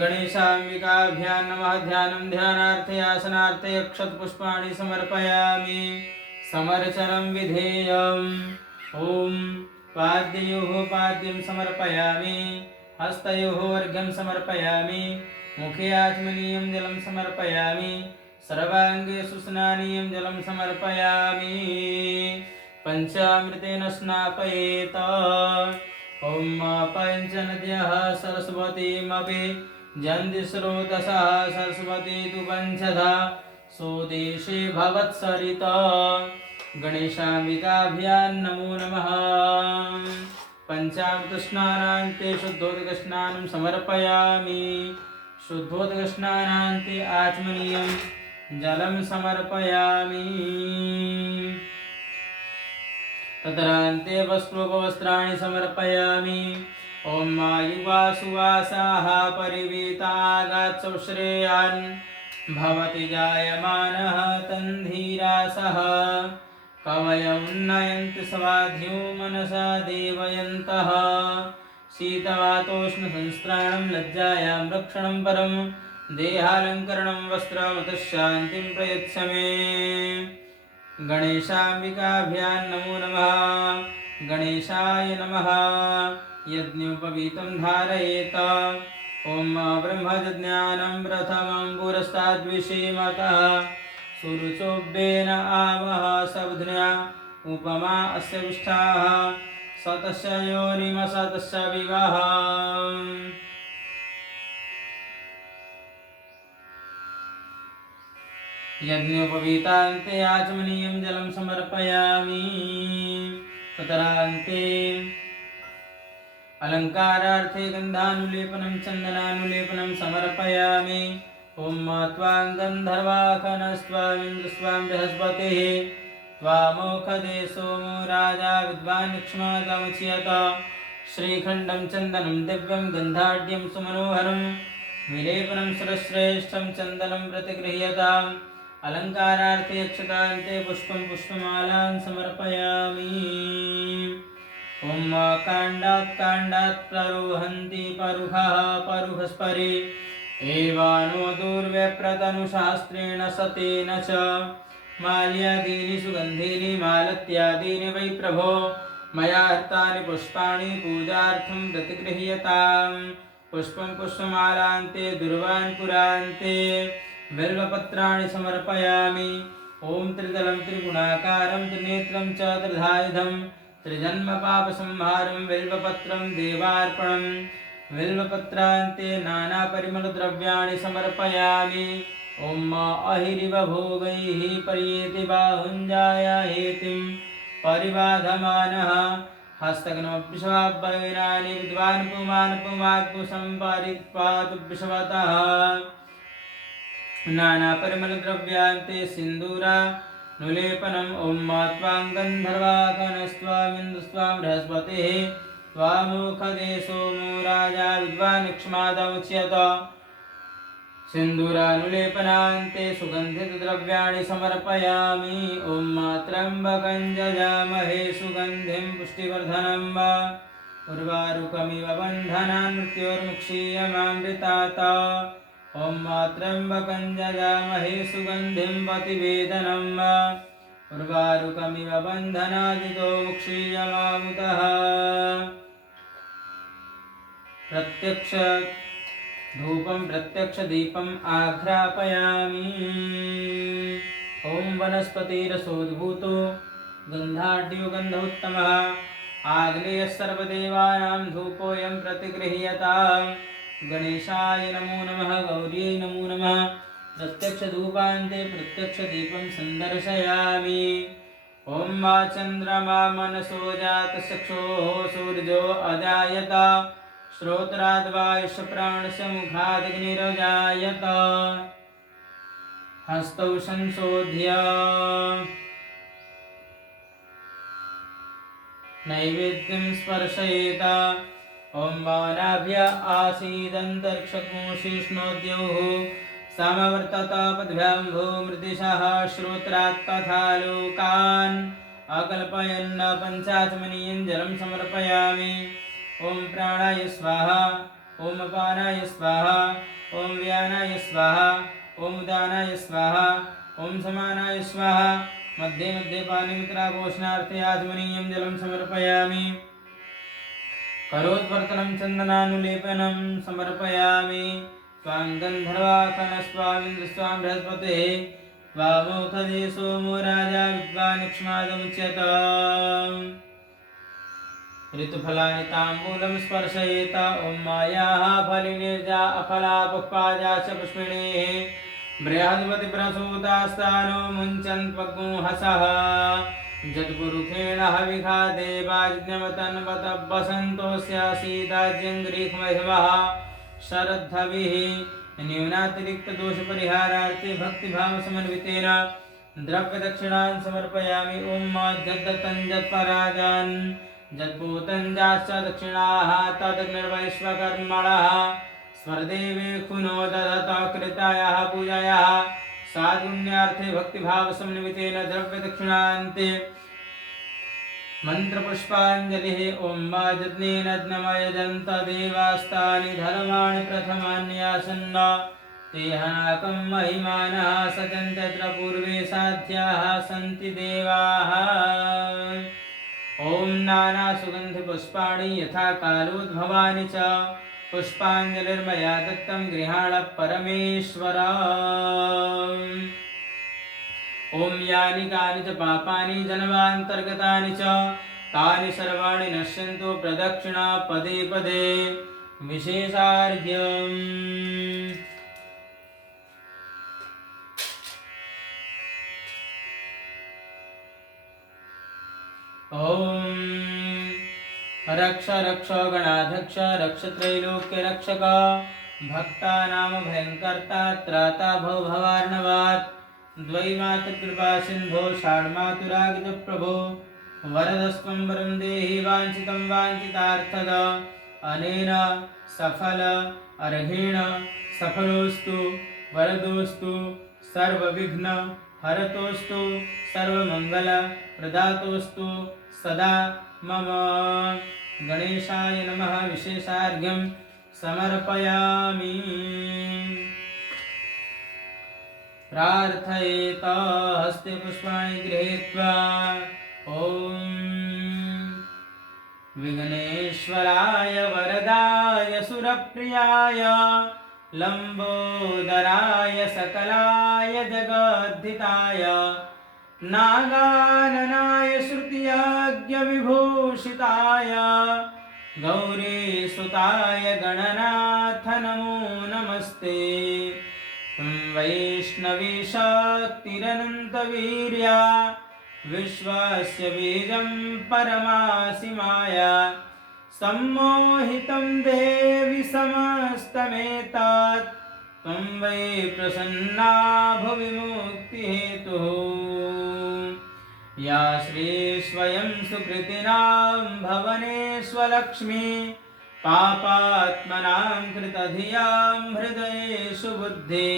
गणेशाम्बिकाभ्यां नमः। ध्यानं ध्यानार्थे आसनार्थे अक्षतपुष्पाणि समर्पयामि। समर्चनं विधेयम्। ॐ पाद्ययोः पाद्यं समर्पयामि। हस्तयोः अर्घ्यं समर्पयामि। मुखे आचमनीयं जलं समर्पयामि। सर्वाङ्गे सुस्नानीयं जलं समर्पयामि। पञ्चामृतेन स्नापयेत। ॐ पञ्चनद्यः सरस्वतीमपि जन्ति स्रोतसः सरस्वती तु पञ्चधा स्वदेशे भवत्सरित। गणेशाम्बिकाभ्यां नमो नमः। पञ्चामृतस्नानान्ते शुद्धोदकस्नानं समर्पयामि। शुद्धोदकस्नानान्ते आचमनीयं जलं समर्पयामि। तदनन्ते वस्त्रोपवस्त्राणि समर्पयामि। ॐ युवासुवासाः परिवीतागात्सौ श्रेयान् भवति जायमानः तन्धीरासः। कवय उन्नयन्ति स्वाध्यो मनसा देवयन्तः। शीतवातोष्णसंस्त्राणं लज्जायां रक्षणं परं देहालङ्करणं वस्त्रमतशान्तिं प्रयच्छ मे। गणेशाम्बिकाभ्यां नमो नमः। गणेशाय नमः। यज्ञोपवीतं धारयेत। ॐ ब्रह्मज्ञानं प्रथमं पुरस्ताद्विषीमतः सुरुचोभ्येन आवह सवध्न्या उपमा अस्य विष्ठाः सतस्य योनिमसतस्य विवाह। यज्ञोपवीतान्ते आचमनीयं जलं समर्पयामि। ततरान्ते अलङ्कारार्थे गन्धानुलेपनं चन्दनानुलेपनं समर्पयामि। ॐ त्वां गन्धर्वाखनस्त्वामिन्द्रस्वां बृहस्पतिः त्वामोखदे सोमो राजा विद्वान्क्ष्मादमुच्यत। श्रीखण्डं चन्दनं दिव्यं गन्धाढ्यं सुमनोहरं विलेपनं सुरश्रेष्ठं चन्दनं प्रतिगृह्यताम्। अलङ्कारार्थे अक्षतान्ते पुष्पं पुष्पमालां समर्पयामि। ॐ काण्डात् काण्डात् प्ररोहन्ति परुषः परुषस्परे एवानो दुर्व्यप्रतनुशास्त्रेण सतेन च माल्यादीनि सुगन्धीनि मालत्यादीनि वै प्रभो मया हतानि पुष्पाणि पूजार्थं प्रतिगृह्यताम्। पुष्पं पुष्पमालान्ते दुर्वान् पुरान्ते बिल्वपत्राणि समर्पयामि। ॐ त्रिदलं त्रिगुणाकारं त्रिनेत्रं च त्रिधायुधं त्रिजन्मपापसंहारं बिल्वपत्रं देवार्पणं। बिल्वपत्रान्ते नानापरिमलद्रव्याणि समर्पयामि। ॐ अहिरिव भोगैः पर्येति बाहुञ्जायाहेतिं परिबाधमानः हस्तघ्नोऽप्यशवाभ्ययनानि विद्वान् पुमान् पुमात्पुसम्पादित्वात् विषवतः। नानापरिमलद्रव्यान्ते सिन्दूरानुलेपनम्। ॐ त्वां गन्धर्वाखनस्त्वामिन्द्रस्त्वां बृहस्पतिः त्वामोखदे सोमो राजा विद्वान्क्ष्मादमुच्यत। सिन्दूरानुलेपनान्ते सुगन्धितद्रव्याणि समर्पयामि। ॐ त्र्यम्बकं जजामहे सुगन्धिं पुष्टिवर्धनं वा उर्वारुकमिव बन्धनान् मृत्योर्मुक्षीयमामृतात्। ॐ त्र्यम्बकं जजामहे सुगन्धिं पतिवेदनं वा उर्वारुकमिव बन्धनादितो मुक्षीयमामुतः। प्रत्यक्ष धूपं प्रत्यक्षदीपम् आघ्रापयामि। ॐ वनस्पतिरसोद्भूतो गन्धाढ्यो गन्धोत्तमः आग्नेयः सर्वदेवानां धूपोऽयं प्रतिगृह्यताम्। गणेशाय नमो नमः। गौर्यै नमो नमः। प्रत्यक्षधूपान्ते प्रत्यक्षदीपं सन्दर्शयामि। ॐ चन्द्रमा मनसो जातचक्षुः सूर्यो अजायत श्रोत्राद्वायुष्य प्राणस्य मुखादग्निरजायत। हस्तौ संशोध्य नैवेद्यं स्पर्शयेत। ॐ नाभ्य आसीदन्तरिक्षकोशीष्णोद्योः समवर्तत पद्भ्याम्भूमृदिशः श्रोत्रात् तथा लोकान् अकल्पयन् पञ्चाचमनीयं जलं समर्पयामि। ॐ प्राणाय स्वाहा। ओम अपानाय स्वाहा ओम व्यानाय स्वाहा ओम उदानाय स्वाहा ओम समानाय स्वाहा मध्ये मध्ये पानिमित्रापोषणार्थे आचमनीयं जलं समर्पयामि करोद्वर्तनं चन्दनानुलेपनं समर्पयामि स्वां गन्धर्वाकनस्वामिन्द्र स्वां बृहस्पते वामोखदे सोमो राजा विद्वानिक्ष्मादमुच्यत ऋतुफलानि ताम्बूलं स्पर्शयेत ॐ मायाः फलिनिर्जा अफला पुष्पाजा च पुष्पिणीः बृहस्पतिप्रसूतास्तानो मुञ्चन् पग्मुहसः जत्पुरुषेण हविखा देवाज्ञमतन्वत वसन्तोऽस्यासीदाज्यङ्ग्रीक्महिमः शरद्धविः न्यूनातिरिक्तदोषपरिहारार्थे भक्तिभावसमन्वितेन द्रव्यदक्षिणान् समर्पयामि ॐ जद्दत्तं जत्पराजान् जत्पूतञ्जाश्च दक्षिणाः तदग्निर्वैश्वकर्मणः स्वर्देवे खुनो ददत कृतायाः पूजायाः साधुन्यार्थे भक्तिभावसमन्वितेन द्रव्यदक्षिणान्ते मन्त्रपुष्पाञ्जलिः ॐ वाजज्ञेन ज्ञमयजन्त देवास्तानि धर्माणि प्रथमान्यासन्न ते हनाकं महिमानः सजन्त्यत्र पूर्वे साध्याः सन्ति देवाः ॐ नानासुगन्धिपुष्पाणि यथा कालोद्भवानि च पुष्पाञ्जलिर्मया दत्तं गृहाण परमेश्वर ॐ यानि कानि च पापानि जन्मान्तर्गतानि च तानि सर्वाणि नश्यन्तु प्रदक्षिणा पदे पदे विशेषार्घ्यम् ॐ रक्ष रक्ष गणाध्यक्ष रक्ष त्रैलोक्य रक्षक भक्तानां भयंकर्ता त्राता भव भवार्णवात् द्वैमातृकृपा सिन्धो षाड्मातुरागिज प्रभो वरदस्त्वं वरं देहि वाञ्छितं वाञ्छितार्थद अनेन सफल अर्हेण सफलोस्तु वरदोस्तु सर्वविघ्न हरतोस्तु सर्वमंगल प्रदातोस्तु सदा मम गणेशाय नमः विशेषार्घ्यं समर्पयामि प्रार्थयेत हस्ते पुष्पाणि गृहीत्वा ॐ विघ्नेश्वराय वरदाय सुरप्रियाय लंबोदराय सकलाय जगद्धिताय नागाननाय श्रुतियाज्ञविभूषिताय गौरीसुताय गणनाथ नमो नमस्ते वैष्णवी शक्तिरनन्तवीर्या विश्वस्य बीजं परमासि माया सम्मोहितं देवि समस्तमेतत् त्वं वै प्रसन्ना भुवि मुक्तिहेतुः या श्री स्वयं सुकृतिनां भवनेष्वलक्ष्मी पापात्मनां कृतधियां हृदयेषु बुद्धि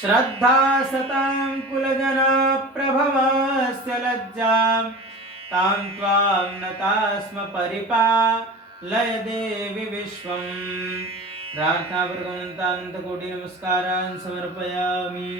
श्रद्धा सतां कुलजना प्रभवस्य लज्जां तां त्वां नतास्म परिपालय देवि विश्वम् प्रार्थनापूर्वकं अनन्तकोटि नमस्कारान् समर्पयामि।